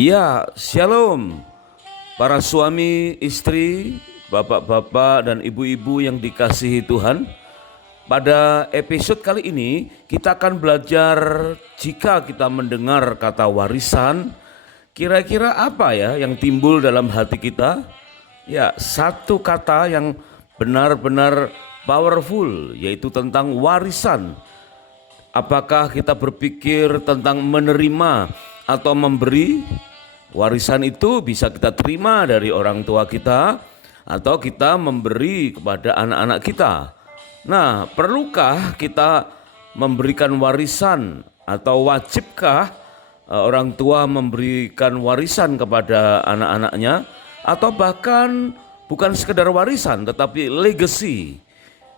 Ya, shalom para suami, istri, bapak-bapak dan ibu-ibu yang dikasihi Tuhan. Pada episode kali ini kita akan belajar jika kita mendengar kata warisan, kira-kira apa ya yang timbul dalam hati kita? Ya, satu kata yang benar-benar powerful, yaitu tentang warisan. Apakah kita berpikir tentang menerima atau memberi? Warisan itu bisa kita terima dari orang tua kita atau kita memberi kepada anak-anak kita. Nah, perlukah kita memberikan warisan atau wajibkah orang tua memberikan warisan kepada anak-anaknya, atau bahkan bukan sekedar warisan tetapi legacy.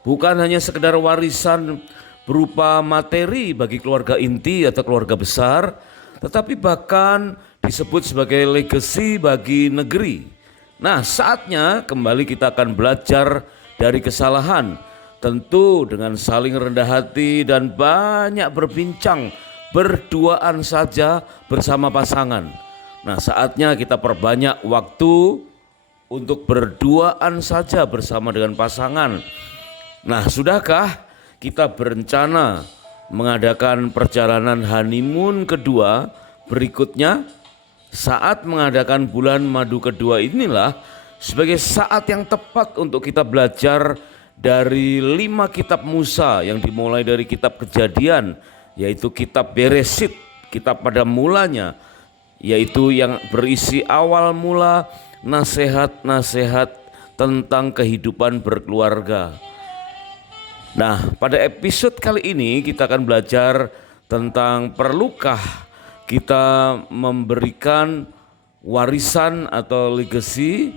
Bukan hanya sekedar warisan berupa materi bagi keluarga inti atau keluarga besar, tetapi bahkan disebut sebagai legacy bagi negeri. Nah, saatnya kembali kita akan belajar dari kesalahan, tentu dengan saling rendah hati dan banyak berbincang berduaan saja bersama pasangan. Nah, saatnya kita perbanyak waktu untuk berduaan saja bersama dengan pasangan. Nah, sudahkah kita berencana mengadakan perjalanan honeymoon kedua berikutnya? Saat mengadakan bulan madu kedua inilah sebagai saat yang tepat untuk kita belajar dari 5 kitab Musa yang dimulai dari kitab Kejadian, yaitu kitab Beresit, kitab pada mulanya, yaitu yang berisi awal mula nasihat-nasihat tentang kehidupan berkeluarga. Nah, pada episode kali ini kita akan belajar tentang perlukah kita memberikan warisan atau legacy.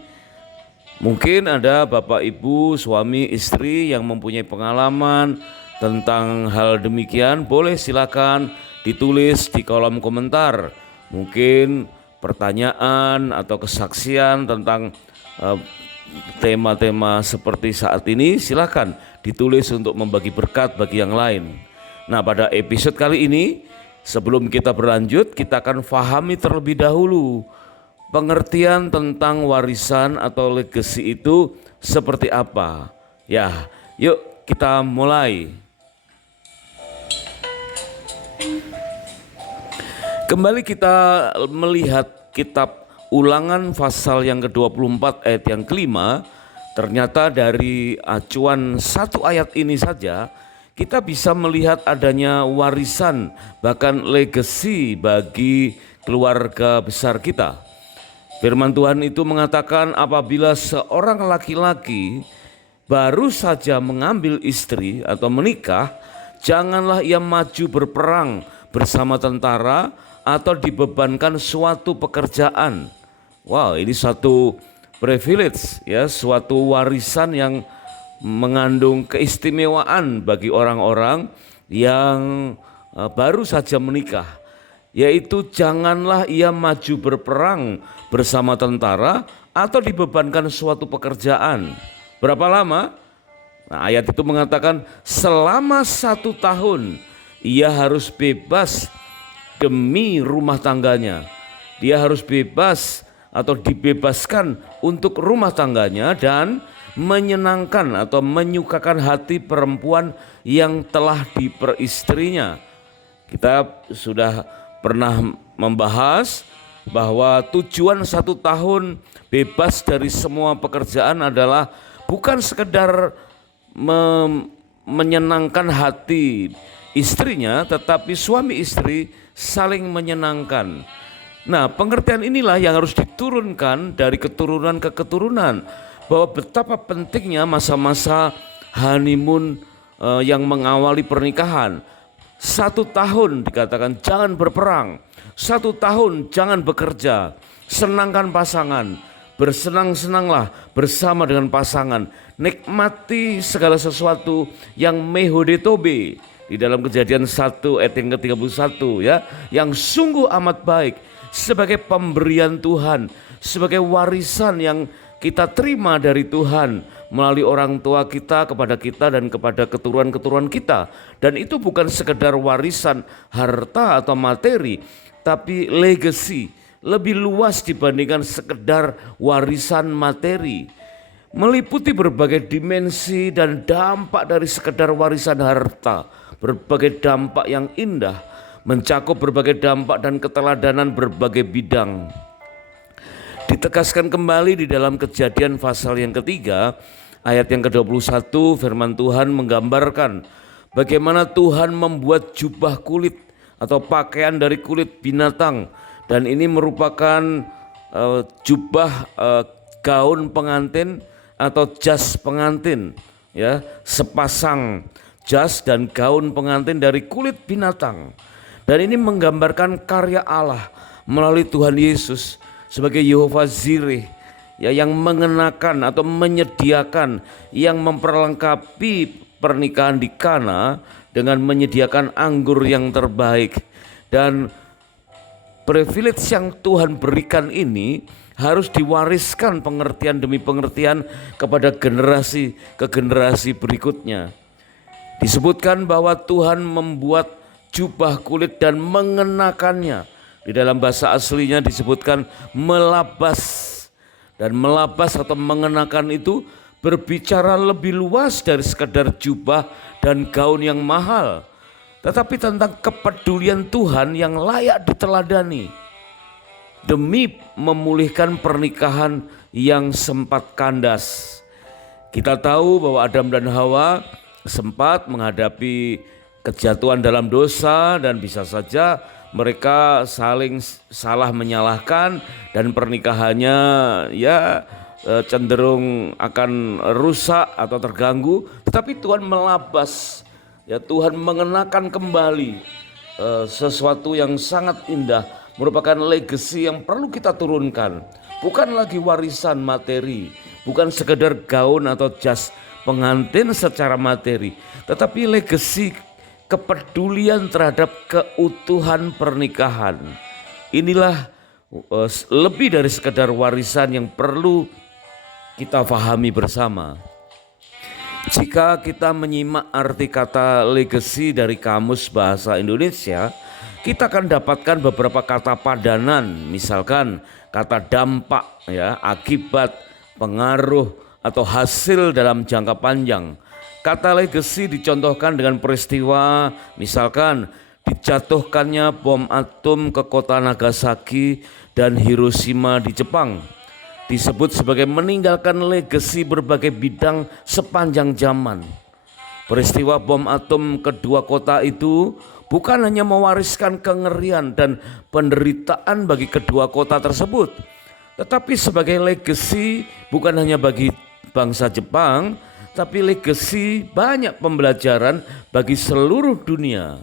Mungkin ada bapak ibu, suami, istri yang mempunyai pengalaman tentang hal demikian. Boleh silakan ditulis di kolom komentar. Mungkin pertanyaan atau kesaksian tentang tema-tema seperti saat ini, silakan ditulis untuk membagi berkat bagi yang lain. Nah, pada episode kali ini, sebelum kita berlanjut, kita akan fahami terlebih dahulu pengertian tentang warisan atau legacy itu seperti apa. Ya, yuk kita mulai. Kembali kita melihat kitab Ulangan pasal yang ke-24 ayat yang kelima. Ternyata dari acuan satu ayat ini saja kita bisa melihat adanya warisan, bahkan legacy bagi keluarga besar kita. Firman Tuhan itu mengatakan apabila seorang laki-laki baru saja mengambil istri atau menikah, janganlah ia maju berperang bersama tentara atau dibebankan suatu pekerjaan. Wow, ini suatu privilege ya, suatu warisan yang mengandung keistimewaan bagi orang-orang yang baru saja menikah, yaitu janganlah ia maju berperang bersama tentara atau dibebankan suatu pekerjaan. Berapa lama? Nah, ayat itu mengatakan selama 1 tahun ia harus bebas demi rumah tangganya. Dia harus bebas atau dibebaskan untuk rumah tangganya dan menyenangkan atau menyukakan hati perempuan yang telah diperistrinya. Kita sudah pernah membahas bahwa tujuan 1 tahun bebas dari semua pekerjaan adalah bukan sekedar menyenangkan hati istrinya, tetapi suami istri saling menyenangkan. Nah, pengertian inilah yang harus diturunkan dari keturunan ke keturunan, bahwa betapa pentingnya masa-masa honeymoon yang mengawali pernikahan. 1 tahun dikatakan jangan berperang, 1 tahun jangan bekerja, senangkan pasangan, bersenang-senanglah bersama dengan pasangan, nikmati segala sesuatu yang mehodetobe di dalam Kejadian 1 ayat yang ke-31 ya, yang sungguh amat baik sebagai pemberian Tuhan, sebagai warisan yang kita terima dari Tuhan melalui orang tua kita kepada kita dan kepada keturunan-keturunan kita. Dan itu bukan sekedar warisan harta atau materi, tapi legacy. lebih luas dibandingkan sekedar warisan materi, meliputi berbagai dimensi dan dampak dari sekedar warisan harta, berbagai dampak yang indah, mencakup berbagai dampak dan keteladanan berbagai bidang. Ditegaskan kembali di dalam Kejadian pasal yang ketiga, ayat yang ke-21, firman Tuhan menggambarkan bagaimana Tuhan membuat jubah kulit atau pakaian dari kulit binatang, dan ini merupakan jubah gaun pengantin atau jas pengantin, ya, sepasang jas dan gaun pengantin dari kulit binatang. Dan ini menggambarkan karya Allah melalui Tuhan Yesus sebagai Yehova Zireh, ya, yang mengenakan atau menyediakan, yang memperlengkapi pernikahan di Kana dengan menyediakan anggur yang terbaik. Dan privilege yang Tuhan berikan ini harus diwariskan pengertian demi pengertian kepada generasi ke generasi berikutnya. Disebutkan bahwa Tuhan membuat jubah kulit dan mengenakannya. Di dalam bahasa aslinya disebutkan melabas. Dan melabas atau mengenakan itu berbicara lebih luas dari sekadar jubah dan gaun yang mahal, tetapi tentang kepedulian Tuhan yang layak diteladani demi memulihkan pernikahan yang sempat kandas. Kita tahu bahwa Adam dan Hawa sempat menghadapi kejatuhan dalam dosa, dan bisa saja mereka saling salah menyalahkan dan pernikahannya cenderung akan rusak atau terganggu. Tetapi Tuhan melabas, ya, Tuhan mengenakan kembali sesuatu yang sangat indah, merupakan legacy yang perlu kita turunkan. Bukan lagi warisan materi, bukan sekedar gaun atau jas pengantin secara materi, tetapi legacy kepedulian terhadap keutuhan pernikahan. Inilah lebih dari sekedar warisan yang perlu kita pahami bersama. Jika kita menyimak arti kata legacy dari Kamus Bahasa Indonesia, kita akan dapatkan beberapa kata padanan, misalkan kata dampak, ya, akibat, pengaruh atau hasil dalam jangka panjang. Kata legacy dicontohkan dengan peristiwa, misalkan dijatuhkannya bom atom ke kota Nagasaki dan Hiroshima di Jepang. Disebut sebagai meninggalkan legacy berbagai bidang sepanjang zaman. Peristiwa bom atom kedua kota itu bukan hanya mewariskan kengerian dan penderitaan bagi kedua kota tersebut, tetapi sebagai legacy bukan hanya bagi bangsa Jepang, tapi legacy banyak pembelajaran bagi seluruh dunia.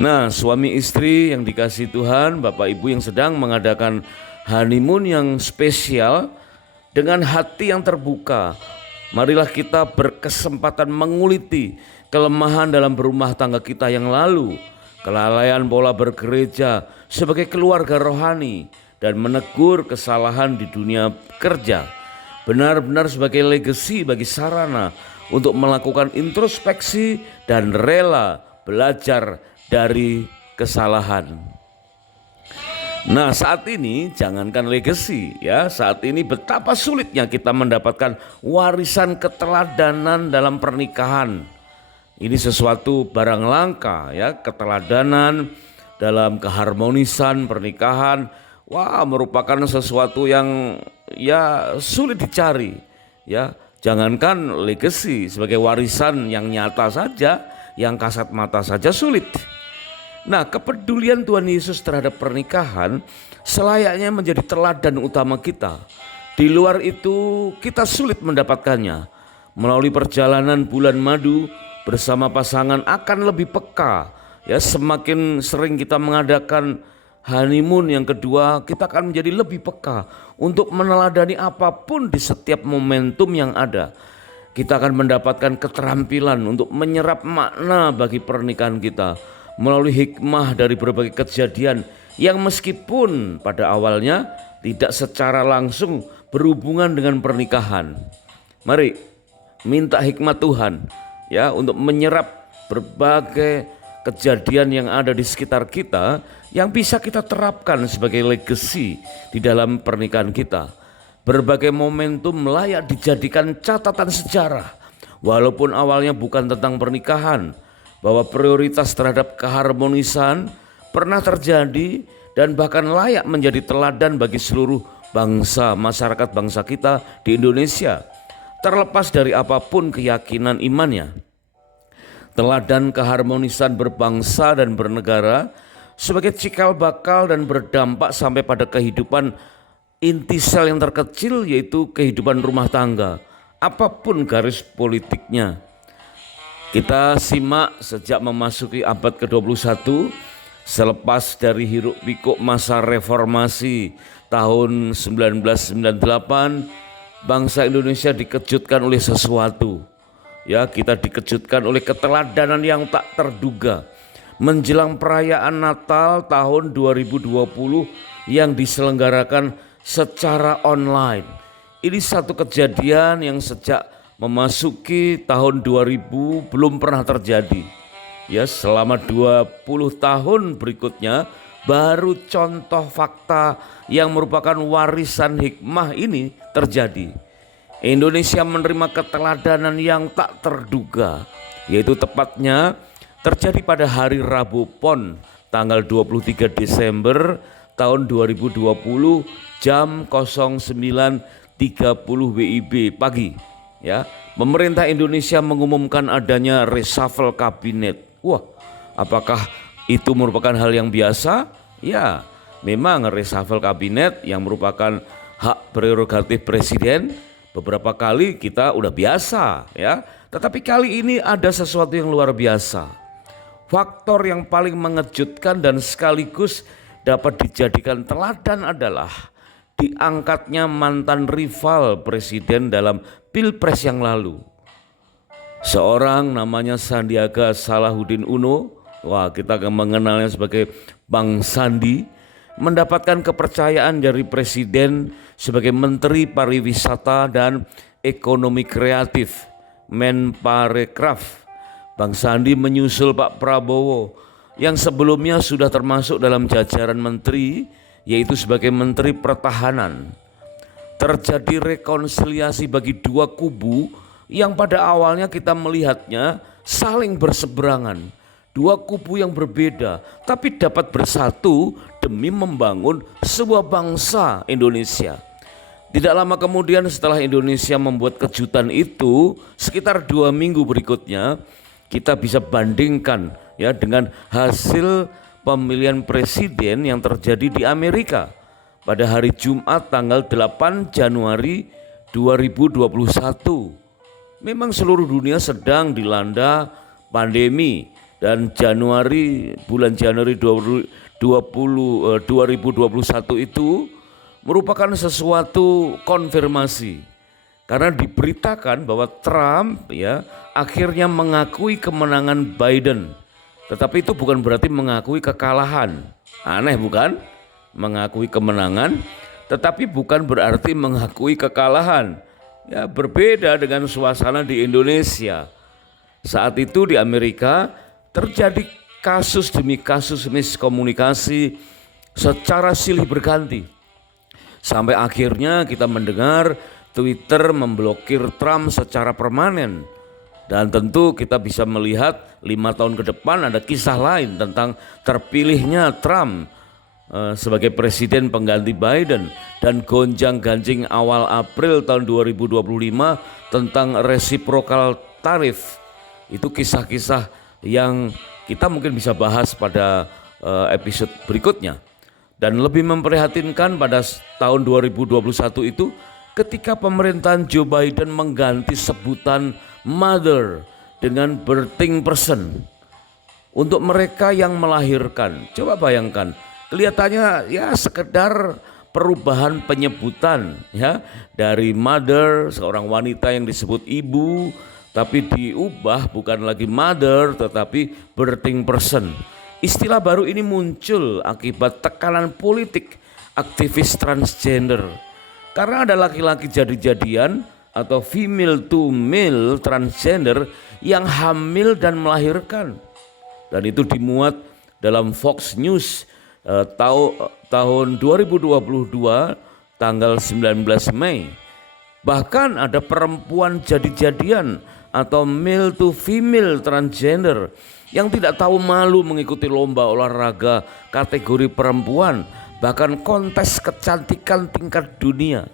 Nah, suami istri yang dikasihi Tuhan, Bapak Ibu yang sedang mengadakan honeymoon yang spesial dengan hati yang terbuka, marilah kita berkesempatan menguliti kelemahan dalam berumah tangga kita yang lalu, kelalaian pola bergereja sebagai keluarga rohani, dan menegur kesalahan di dunia kerja. Benar-benar sebagai legacy bagi sarana untuk melakukan introspeksi dan rela belajar dari kesalahan. Nah, saat ini jangankan legacy, ya, saat ini betapa sulitnya kita mendapatkan warisan keteladanan dalam pernikahan. Ini sesuatu barang langka, ya, keteladanan dalam keharmonisan pernikahan. Wah, merupakan sesuatu yang, ya, sulit dicari, ya. Jangankan legacy sebagai warisan yang nyata saja, yang kasat mata saja sulit. Nah, kepedulian Tuhan Yesus terhadap pernikahan selayaknya menjadi teladan utama kita. Di luar itu kita sulit mendapatkannya. Melalui perjalanan bulan madu bersama pasangan akan lebih peka, ya. Semakin sering kita mengadakan honeymoon yang kedua, kita akan menjadi lebih peka untuk meneladani apapun di setiap momentum yang ada. Kita akan mendapatkan keterampilan untuk menyerap makna bagi pernikahan kita melalui hikmah dari berbagai kejadian yang meskipun pada awalnya tidak secara langsung berhubungan dengan pernikahan. Mari minta hikmat Tuhan, ya, untuk menyerap berbagai kejadian yang ada di sekitar kita yang bisa kita terapkan sebagai legacy di dalam pernikahan kita. Berbagai momentum layak dijadikan catatan sejarah, walaupun awalnya bukan tentang pernikahan, bahwa prioritas terhadap keharmonisan pernah terjadi dan bahkan layak menjadi teladan bagi seluruh bangsa, masyarakat bangsa kita di Indonesia, terlepas dari apapun keyakinan imannya. Teladan keharmonisan berbangsa dan bernegara sebagai cikal bakal dan berdampak sampai pada kehidupan inti sel yang terkecil, yaitu kehidupan rumah tangga, apapun garis politiknya. Kita simak sejak memasuki abad ke-21, selepas dari hiruk pikuk masa reformasi tahun 1998, bangsa Indonesia dikejutkan oleh sesuatu. Ya, kita dikejutkan oleh keteladanan yang tak terduga menjelang perayaan Natal tahun 2020 yang diselenggarakan secara online. Ini satu kejadian yang sejak memasuki tahun 2000 belum pernah terjadi. Ya, selama 20 tahun berikutnya baru contoh fakta yang merupakan warisan hikmah ini terjadi. Indonesia menerima keteladanan yang tak terduga, yaitu tepatnya terjadi pada hari Rabu Pon tanggal 23 Desember tahun 2020 jam 09.30 WIB pagi. Ya, pemerintah Indonesia mengumumkan adanya reshuffle kabinet. Wah, apakah itu merupakan hal yang biasa? Ya, memang reshuffle kabinet yang merupakan hak prerogatif presiden beberapa kali kita udah biasa ya. Tetapi kali ini ada sesuatu yang luar biasa. Faktor yang paling mengejutkan dan sekaligus dapat dijadikan teladan adalah diangkatnya mantan rival presiden dalam Pilpres yang lalu. Seorang namanya Sandiaga Salahuddin Uno, wah kita mengenalnya sebagai Bang Sandi, mendapatkan kepercayaan dari presiden sebagai Menteri Pariwisata dan Ekonomi Kreatif, Menparekraf. Bang Sandi menyusul Pak Prabowo yang sebelumnya sudah termasuk dalam jajaran menteri, yaitu sebagai Menteri Pertahanan. Terjadi rekonsiliasi bagi dua kubu yang pada awalnya kita melihatnya saling berseberangan. Dua kubu yang berbeda tapi dapat bersatu demi membangun sebuah bangsa Indonesia. Tidak lama kemudian setelah Indonesia membuat kejutan itu, sekitar 2 minggu berikutnya kita bisa bandingkan ya dengan hasil pemilihan presiden yang terjadi di Amerika pada hari Jumat tanggal 8 Januari 2021. Memang seluruh dunia sedang dilanda pandemi dan bulan Januari 2021 itu merupakan sesuatu konfirmasi karena diberitakan bahwa Trump ya akhirnya mengakui kemenangan Biden. Tetapi itu bukan berarti mengakui kekalahan. Aneh bukan? Mengakui kemenangan tetapi bukan berarti mengakui kekalahan. Ya, berbeda dengan suasana di Indonesia. Saat itu di Amerika terjadi kasus demi kasus miskomunikasi secara silih berganti. Sampai akhirnya kita mendengar Twitter memblokir Trump secara permanen. Dan tentu kita bisa melihat 5 tahun ke depan ada kisah lain tentang terpilihnya Trump sebagai presiden pengganti Biden dan gonjang-ganjing awal April tahun 2025 tentang reciprocal tarif. Itu kisah-kisah yang kita mungkin bisa bahas pada episode berikutnya. Dan lebih memprihatinkan pada tahun 2021 itu ketika pemerintahan Joe Biden mengganti sebutan mother dengan birthing person untuk mereka yang melahirkan. Coba bayangkan, kelihatannya ya sekedar perubahan penyebutan ya dari mother, seorang wanita yang disebut ibu, tapi diubah bukan lagi mother tetapi birthing person. Istilah baru ini muncul akibat tekanan politik aktivis transgender. Karena ada laki-laki jadi-jadian atau female to male transgender yang hamil dan melahirkan. dan itu dimuat dalam Fox News tahun 2022 tanggal 19 Mei. Bahkan ada perempuan jadi-jadian atau male to female transgender yang tidak tahu malu mengikuti lomba olahraga kategori perempuan, bahkan kontes kecantikan tingkat dunia.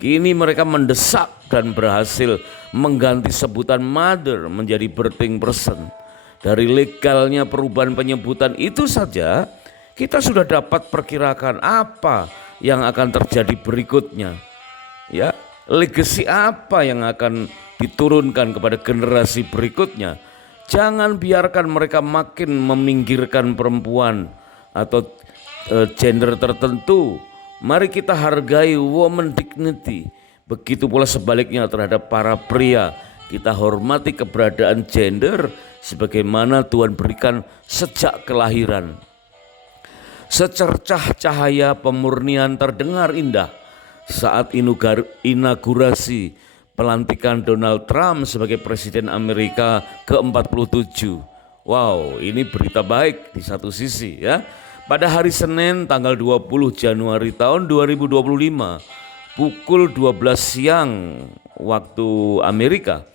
Kini mereka mendesak dan berhasil mengganti sebutan mother menjadi birthing person. Dari legalnya perubahan penyebutan itu saja, kita sudah dapat perkirakan apa yang akan terjadi berikutnya. Ya, legasi apa yang akan diturunkan kepada generasi berikutnya. Jangan biarkan mereka makin meminggirkan perempuan atau gender tertentu. Mari kita hargai woman dignity. Begitu pula sebaliknya terhadap para pria. Kita hormati keberadaan gender sebagaimana Tuhan berikan sejak kelahiran. Secercah cahaya pemurnian terdengar indah saat inaugurasi pelantikan Donald Trump sebagai Presiden Amerika ke-47. Wow, ini berita baik di satu sisi ya. Pada hari Senin tanggal 20 Januari tahun 2025 pukul 12 siang waktu Amerika,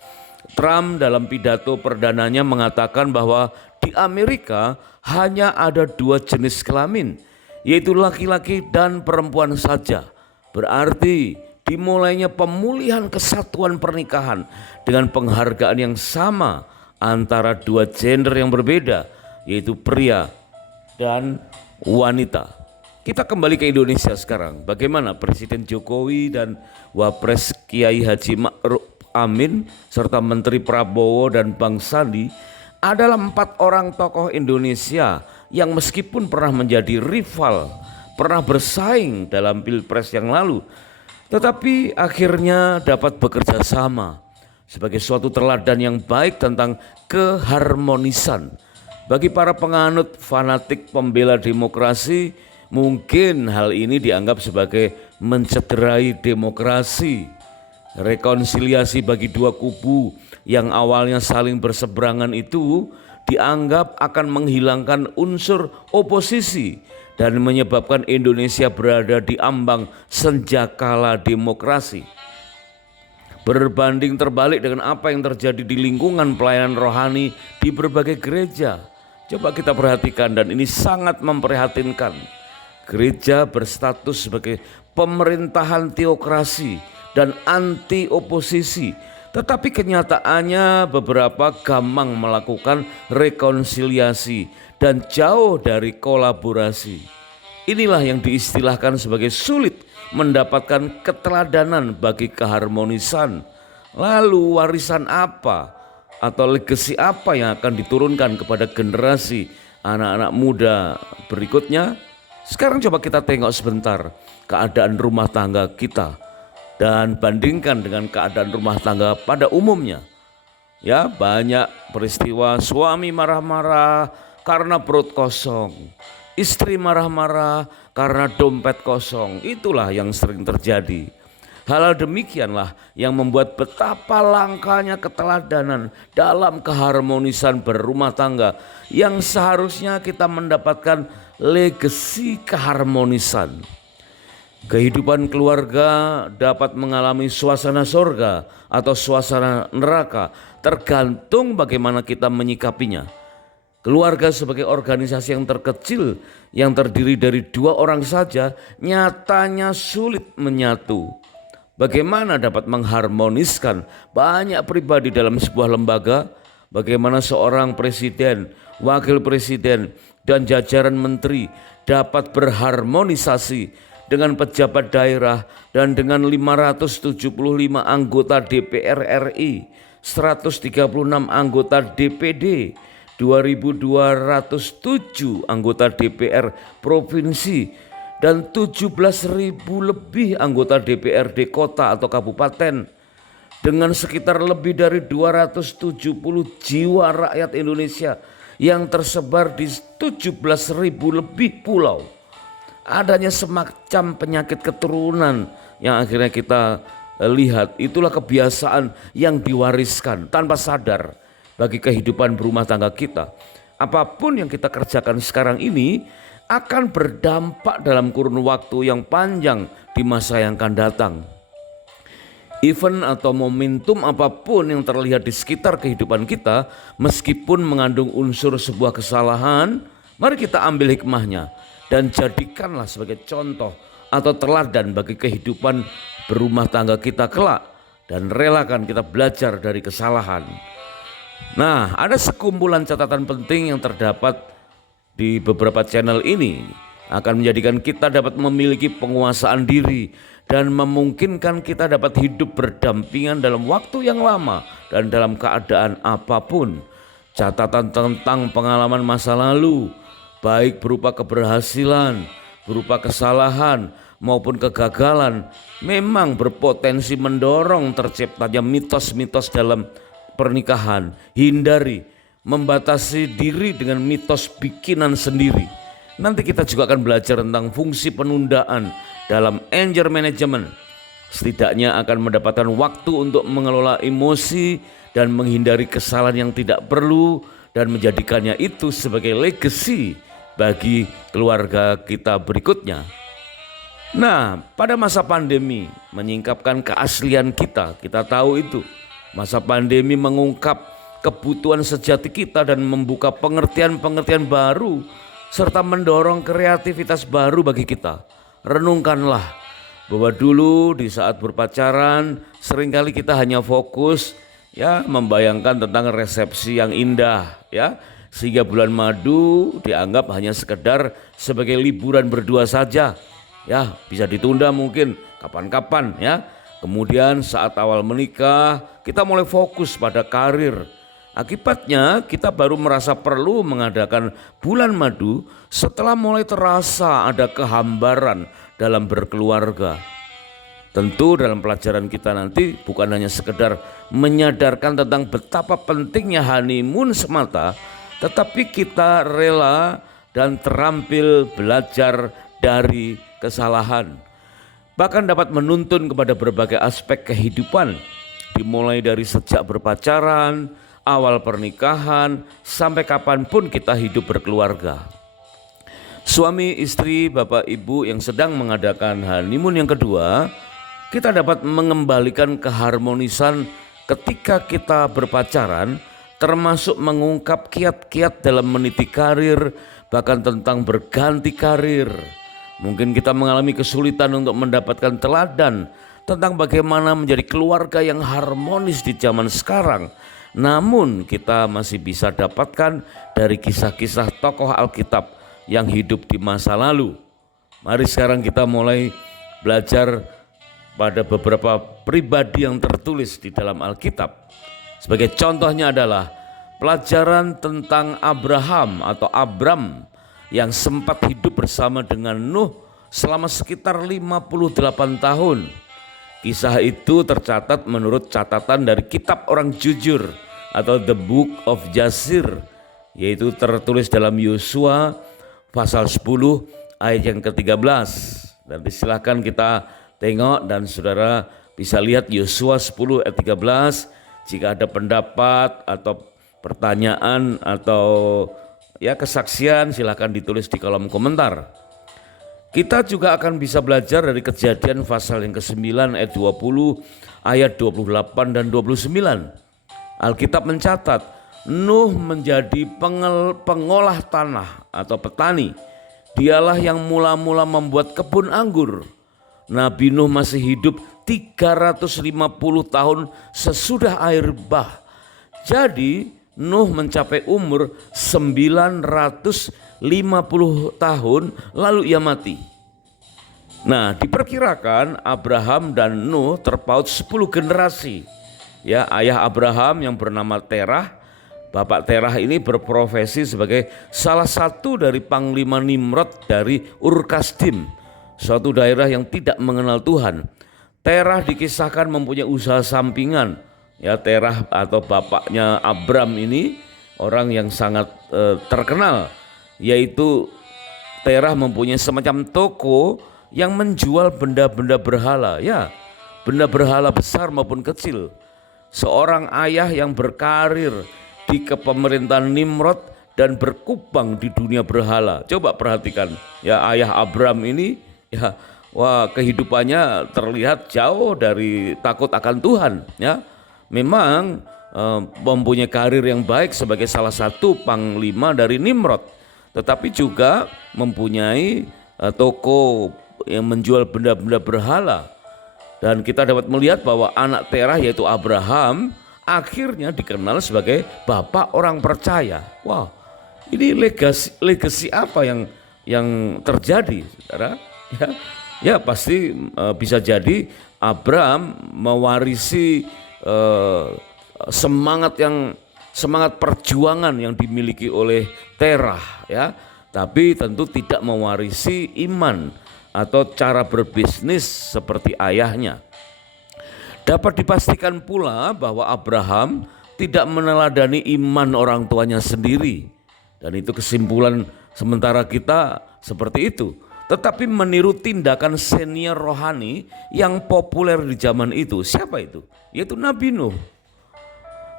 Trump dalam pidato perdananya mengatakan bahwa di Amerika hanya ada dua jenis kelamin, yaitu laki-laki dan perempuan saja. Berarti dimulainya pemulihan kesatuan pernikahan dengan penghargaan yang sama antara dua gender yang berbeda, yaitu pria dan wanita. Kita kembali ke Indonesia sekarang. Bagaimana Presiden Jokowi dan Wapres Kiai Haji Ma'ruf Amin serta Menteri Prabowo dan Bang Sandi adalah 4 orang tokoh Indonesia yang meskipun pernah menjadi rival, pernah bersaing dalam Pilpres yang lalu, tetapi akhirnya dapat bekerja sama sebagai suatu teladan yang baik tentang keharmonisan. Bagi para penganut fanatik pembela demokrasi, mungkin hal ini dianggap sebagai mencederai demokrasi. Rekonsiliasi bagi dua kubu yang awalnya saling berseberangan itu dianggap akan menghilangkan unsur oposisi dan menyebabkan Indonesia berada di ambang senjakala demokrasi. Berbanding terbalik dengan apa yang terjadi di lingkungan pelayanan rohani di berbagai gereja. Coba kita perhatikan, dan ini sangat memprihatinkan. Gereja berstatus sebagai pemerintahan teokrasi dan anti oposisi, tetapi kenyataannya beberapa gamang melakukan rekonsiliasi dan jauh dari kolaborasi. Inilah yang diistilahkan sebagai sulit mendapatkan keteladanan bagi keharmonisan. Lalu warisan apa atau legasi apa yang akan diturunkan kepada generasi anak-anak muda berikutnya? Sekarang coba kita tengok sebentar keadaan rumah tangga kita dan bandingkan dengan keadaan rumah tangga pada umumnya. Ya, banyak peristiwa suami marah-marah karena perut kosong, istri marah-marah karena dompet kosong. Itulah yang sering terjadi. Hal demikianlah yang membuat betapa langkanya keteladanan dalam keharmonisan berumah tangga yang seharusnya kita mendapatkan legasi keharmonisan. Kehidupan keluarga dapat mengalami suasana surga atau suasana neraka, tergantung bagaimana kita menyikapinya. Keluarga sebagai organisasi yang terkecil yang terdiri dari 2 orang saja nyatanya sulit menyatu. Bagaimana dapat mengharmoniskan banyak pribadi dalam sebuah lembaga? Bagaimana seorang presiden, wakil presiden, dan jajaran menteri dapat berharmonisasi dengan pejabat daerah dan dengan 575 anggota DPR RI, 136 anggota DPD, 2.207 anggota DPR provinsi, dan 17.000 lebih anggota DPRD kota atau kabupaten, dengan sekitar lebih dari 270 jiwa rakyat Indonesia yang tersebar di 17.000 lebih pulau. Adanya semacam penyakit keturunan yang akhirnya kita lihat, itulah kebiasaan yang diwariskan tanpa sadar bagi kehidupan berumah tangga kita. apapun yang kita kerjakan sekarang ini akan berdampak dalam kurun waktu yang panjang di masa yang akan datang. Event atau momentum apapun yang terlihat di sekitar kehidupan kita, meskipun mengandung unsur sebuah kesalahan, mari kita ambil hikmahnya dan jadikanlah sebagai contoh atau teladan bagi kehidupan berumah tangga kita kelak, dan relakan kita belajar dari kesalahan. Nah, ada sekumpulan catatan penting yang terdapat di beberapa channel ini akan menjadikan kita dapat memiliki penguasaan diri dan memungkinkan kita dapat hidup berdampingan dalam waktu yang lama dan dalam keadaan apapun. Catatan tentang pengalaman masa lalu, baik berupa keberhasilan, berupa kesalahan maupun kegagalan, memang berpotensi mendorong terciptanya mitos-mitos dalam pernikahan. Hindari membatasi diri dengan mitos bikinan sendiri. Nanti kita juga akan belajar tentang fungsi penundaan dalam anger management. Setidaknya akan mendapatkan waktu untuk mengelola emosi dan menghindari kesalahan yang tidak perlu, dan menjadikannya itu sebagai legacy bagi keluarga kita berikutnya. Nah, pada masa pandemi menyingkapkan keaslian kita tahu itu. Masa pandemi mengungkap kebutuhan sejati kita dan membuka pengertian-pengertian baru serta mendorong kreativitas baru bagi kita. Renungkanlah bahwa dulu di saat berpacaran seringkali kita hanya fokus membayangkan tentang resepsi yang indah sehingga bulan madu dianggap hanya sekedar sebagai liburan berdua saja. Bisa ditunda mungkin kapan-kapan Kemudian saat awal menikah kita mulai fokus pada karir. Akibatnya kita baru merasa perlu mengadakan bulan madu setelah mulai terasa ada kehambaran dalam berkeluarga. Tentu dalam pelajaran kita nanti bukan hanya sekedar menyadarkan tentang betapa pentingnya honeymoon semata, tetapi kita rela dan terampil belajar dari kesalahan. Bahkan dapat menuntun kepada berbagai aspek kehidupan, dimulai dari sejak berpacaran, awal pernikahan, sampai kapanpun kita hidup berkeluarga. Suami, istri, bapak, ibu yang sedang mengadakan honeymoon yang kedua, kita dapat mengembalikan keharmonisan ketika kita berpacaran, termasuk mengungkap kiat-kiat dalam meniti karir, bahkan tentang berganti karir. Mungkin kita mengalami kesulitan untuk mendapatkan teladan tentang bagaimana menjadi keluarga yang harmonis di zaman sekarang. Namun kita masih bisa dapatkan dari kisah-kisah tokoh Alkitab yang hidup di masa lalu. Mari sekarang kita mulai belajar pada beberapa pribadi yang tertulis di dalam Alkitab. Sebagai contohnya adalah pelajaran tentang Abraham atau Abram yang sempat hidup bersama dengan Nuh selama sekitar 58 tahun. Kisah itu tercatat menurut catatan dari Kitab Orang Jujur atau The Book of Jasher, yaitu tertulis dalam Yosua pasal 10 ayat yang ke-13. Nanti silahkan kita tengok dan saudara bisa lihat Yosua 10 ayat 13. Jika ada pendapat atau pertanyaan atau kesaksian, silahkan ditulis di kolom komentar. Kita juga akan bisa belajar dari Kejadian pasal yang ke-9 ayat 20, ayat 28 dan 29. Alkitab mencatat Nuh menjadi pengolah tanah atau petani. Dialah yang mula-mula membuat kebun anggur. Nabi Nuh masih hidup 350 tahun sesudah air bah. Jadi Nuh mencapai umur 950 tahun lalu ia mati. Nah, diperkirakan Abraham dan Nuh terpaut 10 generasi. Ayah Abraham yang bernama Terah, bapak Terah ini berprofesi sebagai salah satu dari panglima Nimrod dari Ur-Kasdim, suatu daerah yang tidak mengenal Tuhan. Terah dikisahkan mempunyai usaha sampingan. Terah atau bapaknya Abram ini orang yang sangat terkenal, yaitu Terah mempunyai semacam toko yang menjual benda-benda berhala, benda berhala besar maupun kecil. Seorang ayah yang berkarir di kepemerintahan Nimrod dan berkubang di dunia berhala. Coba perhatikan ya, ayah Abram ini ya, wah, kehidupannya terlihat jauh dari takut akan Tuhan ya. Memang mempunyai karir yang baik sebagai salah satu panglima dari Nimrod, tetapi juga mempunyai toko yang menjual benda-benda berhala. Dan kita dapat melihat bahwa anak Terah yaitu Abraham akhirnya dikenal sebagai bapak orang percaya. Wah, ini legasi apa yang terjadi, saudara? Ya pasti bisa jadi Abraham mewarisi semangat perjuangan yang dimiliki oleh Terah ya, tapi tentu tidak mewarisi iman atau cara berbisnis seperti ayahnya. Dapat dipastikan pula bahwa Abraham tidak meneladani iman orang tuanya sendiri, dan itu kesimpulan sementara kita seperti itu, tetapi meniru tindakan senior rohani yang populer di zaman itu. Siapa itu? Yaitu Nabi Nuh.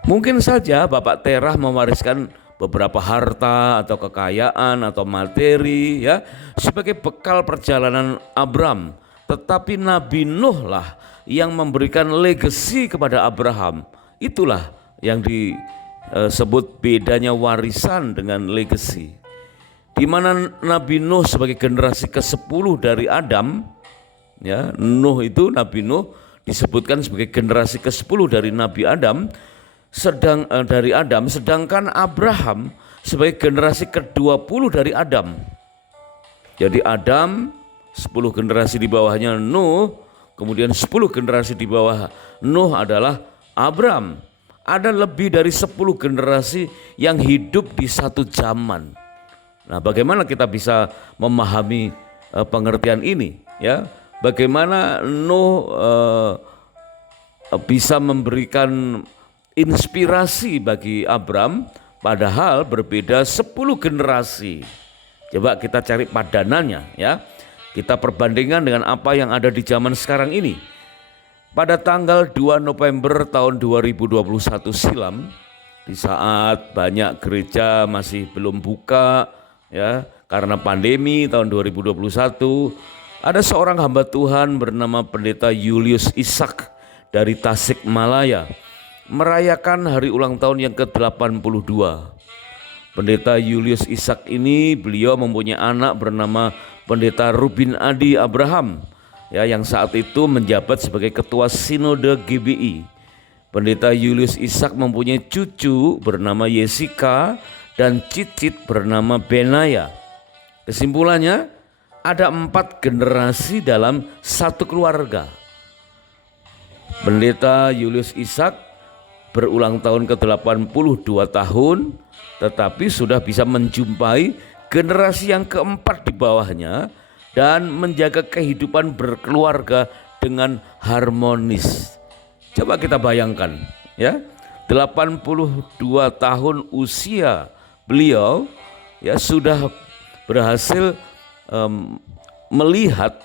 Mungkin saja Bapak Terah mewariskan beberapa harta atau kekayaan atau materi ya sebagai bekal perjalanan Abram, tetapi Nabi Nuh lah yang memberikan legasi kepada Abraham. Itulah yang disebut bedanya warisan dengan legasi. Di mana Nabi Nuh sebagai generasi ke-10 dari Adam ya, Nabi Nuh disebutkan sebagai generasi ke-10 dari Nabi Adam, sedangkan Abraham sebagai generasi ke-20 dari Adam. Jadi Adam 10 generasi di bawahnya Nuh, kemudian 10 generasi di bawah Nuh adalah Abram. Ada lebih dari 10 generasi yang hidup di satu zaman. Nah, bagaimana kita bisa memahami pengertian ini ya? Bagaimana Nuh bisa memberikan inspirasi bagi Abram padahal berbeda 10 generasi. Coba kita cari padanannya ya. Kita perbandingkan dengan apa yang ada di zaman sekarang ini. Pada tanggal 2 November tahun 2021 silam, di saat banyak gereja masih belum buka ya karena pandemi tahun 2021, ada seorang hamba Tuhan bernama Pendeta Julius Ishak dari Tasikmalaya merayakan hari ulang tahun yang ke-82. Pendeta Julius Ishak ini, beliau mempunyai anak bernama Pendeta Rubin Adi Abraham ya, yang saat itu menjabat sebagai ketua Sinode GBI. Pendeta Julius Ishak mempunyai cucu bernama Yesika dan cicit bernama Benaya. Kesimpulannya, ada 4 generasi dalam satu keluarga. Pendeta Julius Ishak berulang tahun ke-82 tahun, tetapi sudah bisa menjumpai generasi yang keempat di bawahnya dan menjaga kehidupan berkeluarga dengan harmonis. Coba kita bayangkan ya, 82 tahun usia beliau ya sudah berhasil melihat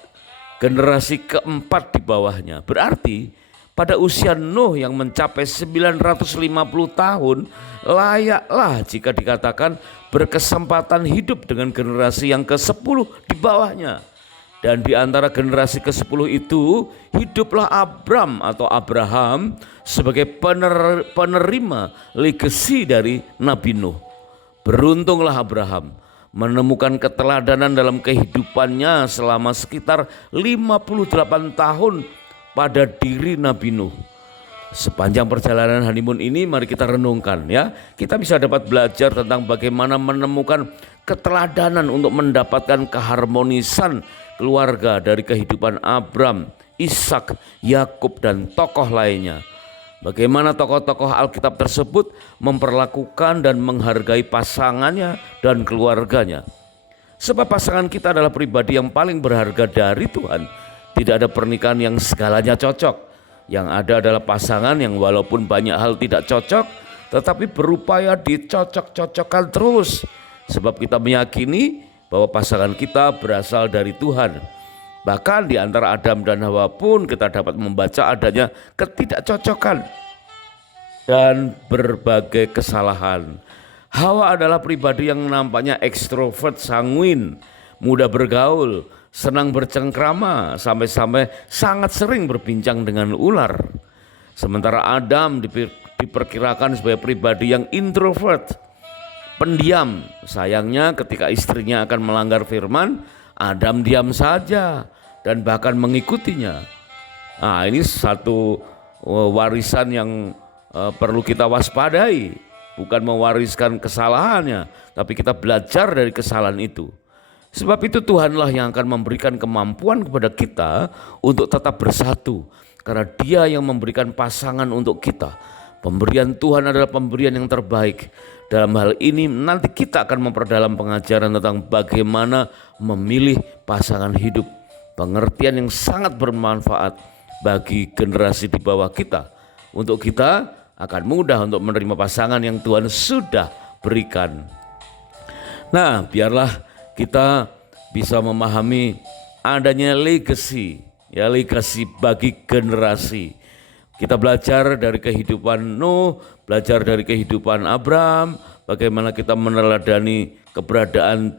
generasi keempat di bawahnya. Berarti pada usia Nuh yang mencapai 950 tahun, layaklah jika dikatakan berkesempatan hidup dengan generasi yang ke-10 di bawahnya. Dan di antara generasi ke-10 itu, hiduplah Abram atau Abraham sebagai penerima legasi dari Nabi Nuh. Beruntunglah Abraham menemukan keteladanan dalam kehidupannya selama sekitar 58 tahun pada diri Nabi Nuh. Sepanjang perjalanan honeymoon ini mari kita renungkan ya. Kita bisa dapat belajar tentang bagaimana menemukan keteladanan untuk mendapatkan keharmonisan keluarga dari kehidupan Abram, Ishak, Yakub dan tokoh lainnya. Bagaimana tokoh-tokoh Alkitab tersebut memperlakukan dan menghargai pasangannya dan keluarganya. Sebab pasangan kita adalah pribadi yang paling berharga dari Tuhan. Tidak ada pernikahan yang segalanya cocok. Yang ada adalah pasangan yang walaupun banyak hal tidak cocok, tetapi berupaya dicocok-cocokkan terus. Sebab kita meyakini bahwa pasangan kita berasal dari Tuhan. Bahkan di antara Adam dan Hawa pun kita dapat membaca adanya ketidakcocokan dan berbagai kesalahan. Hawa adalah pribadi yang nampaknya ekstrovert, sanguin, mudah bergaul, senang bercengkrama, sampai-sampai sangat sering berbincang dengan ular. Sementara Adam diperkirakan sebagai pribadi yang introvert, pendiam. Sayangnya ketika istrinya akan melanggar firman, Adam diam saja dan bahkan mengikutinya. Nah, ini satu warisan yang perlu kita waspadai. Bukan mewariskan kesalahannya, tapi kita belajar dari kesalahan itu. Sebab itu Tuhanlah yang akan memberikan kemampuan kepada kita untuk tetap bersatu. Karena Dia yang memberikan pasangan untuk kita. Pemberian Tuhan adalah pemberian yang terbaik. Dalam hal ini nanti kita akan memperdalam pengajaran tentang bagaimana memilih pasangan hidup. Pengertian yang sangat bermanfaat bagi generasi di bawah kita. Untuk kita akan mudah untuk menerima pasangan yang Tuhan sudah berikan. Nah, biarlah kita bisa memahami adanya legacy, ya legacy bagi generasi. Kita belajar dari kehidupan Nuh, belajar dari kehidupan Abraham, bagaimana kita meneladani keberadaan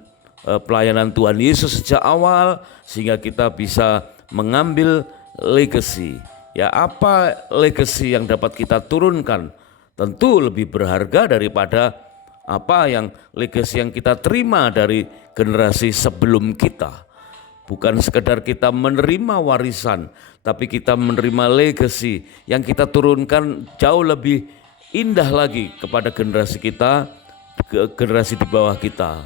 pelayanan Tuhan Yesus sejak awal, sehingga kita bisa mengambil legacy. Ya, apa legacy yang dapat kita turunkan? Tentu lebih berharga daripada apa yang legacy yang kita terima dari generasi sebelum kita. Bukan sekedar kita menerima warisan, tapi kita menerima legacy yang kita turunkan jauh lebih indah lagi kepada generasi kita, generasi di bawah kita.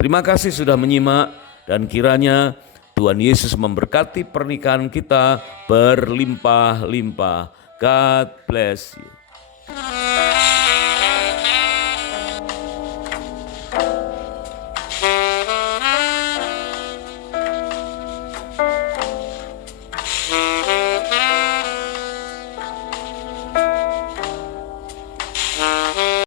Terima kasih sudah menyimak, dan kiranya Tuhan Yesus memberkati pernikahan kita berlimpah-limpah. God bless you.